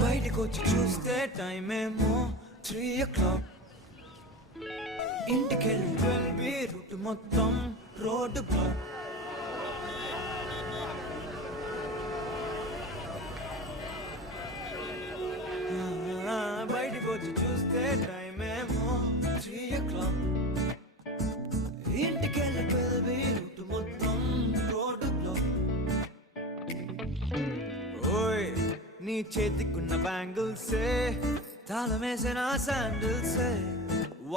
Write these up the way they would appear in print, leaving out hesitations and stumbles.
బయటకొచ్చి చూస్తే టైం ఏమో 3 o'clock. ఇంటికెళ్ళి 12 రూట్ మొత్తం రోడ్డు బ్లాక్. బయటకొచ్చి చూస్తే టైం ఏమో 3 o'clock. ఇంటికెళ్ళి 12 రూట్ మొత్తం రోడ్డు బ్లాక్. ఓయ్ నీ చేతికున్న బ్యాంగిల్సే తాళమేసిన శాండిల్సే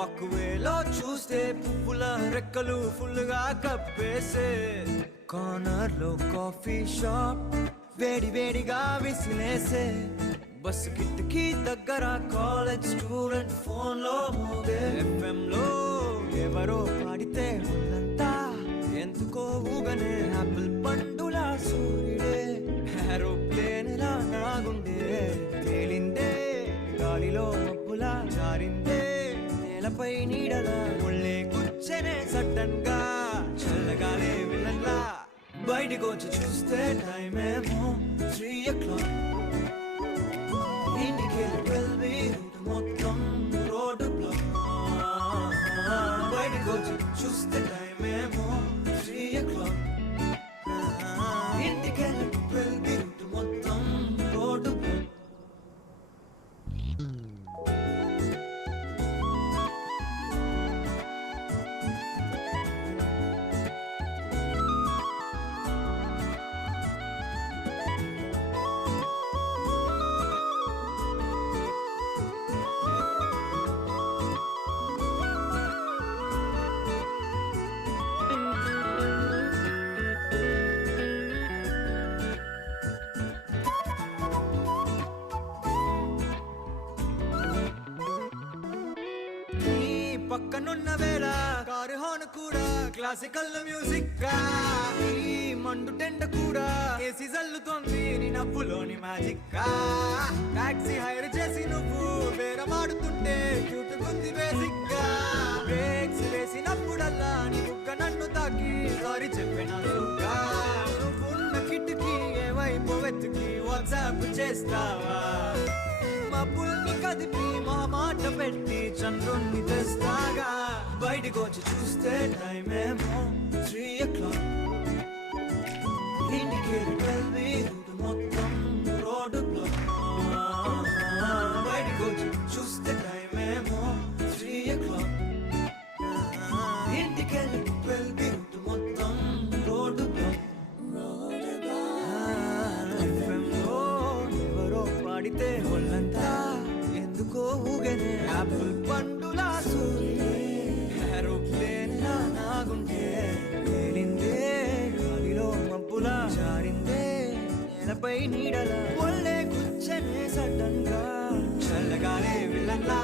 ఒకవేలో చూస్తే పువ్వుల రెక్కలు ఫుల్గా కప్పేసే కార్నర్ లో కాఫీ షాప్ వేడి వేడిగా విసిలేసే బస్సు కిటికీ దగ్గర కాలేజ్ స్టూడెంట్ ఫోన్ లో మోగే FM లో ఎవరో పాడితే ఉన్నంతా ఎందుకో ఊగనే యాపిల్ పండులా సూర్యుడే ఏరోప్లేన్ లా నాగుండే తేలిందే గాలిలో మబ్బులా జారిందే నేలపై నీడలా ఒళ్ళే కూర్చనే సడన్ గా చల్లగాలే విలన్లా బయటకొచ్చి చూస్తే టైం ఏమో 3 o'clock. ఇంటికెళ్ళి 12 రూట్ మొత్తం రోడ్డు బ్లాక్. బయటకొచ్చి చూస్తే టైం ఏమో 3 o'clock. ఇంటికెళ్ళి 12 రూట్ మొత్తం రోడ్డు బ్లాక్. పక్కనున్న వేళ కారు హార్న్ కూడా క్లాసికల్ మ్యూజిక్ గా ఈ మండు టెండ కూడా ఏసీ జల్లుతోంది నీ నవ్వులోని మ్యాజిక్ గా టాక్సీ హైర్ చేసి నువ్వు బేరమాడుతుంటే క్యూట్ గుంది బేసిక్ గా బ్రేక్స్ వేసినప్పుడల్లా నీ బుగ్గ నన్ను తాకి సారీ చెప్పిన నువ్వున్న కిటికీ ఏవైపు వెతికి వాట్సాప్ చేస్తావా మబ్బుల్ని కదిపి మా మాట పెట్టి చంద్రుణ్ణి తెస్తాగా బయటకొచ్చి చూస్తే టైం ఏమో 3 o'clock. ఇంటికెళ్ళి 12 రూట్ మొత్తం రోడ్డు బ్లాక్. బయటకొచ్చి చూస్తే టైం ఏమో 3 o'clock. ఇంటికెళ్ళి 12 రూట్ మొత్తం రోడ్డు బ్లాక్. FM లో ఎవరో పాడితే ఒళ్ళంతా ఎందుకో ఊగనే యాపిల్ పండులా సూర్యుడే ఏరోప్లేన్ లా నాగుండే తేలిందే గాలిలో మబ్బులా జారిందే నేలపై నీడలా ఒళ్ళే కూర్చనే సడన్ గా చల్లగాలే విలన్లా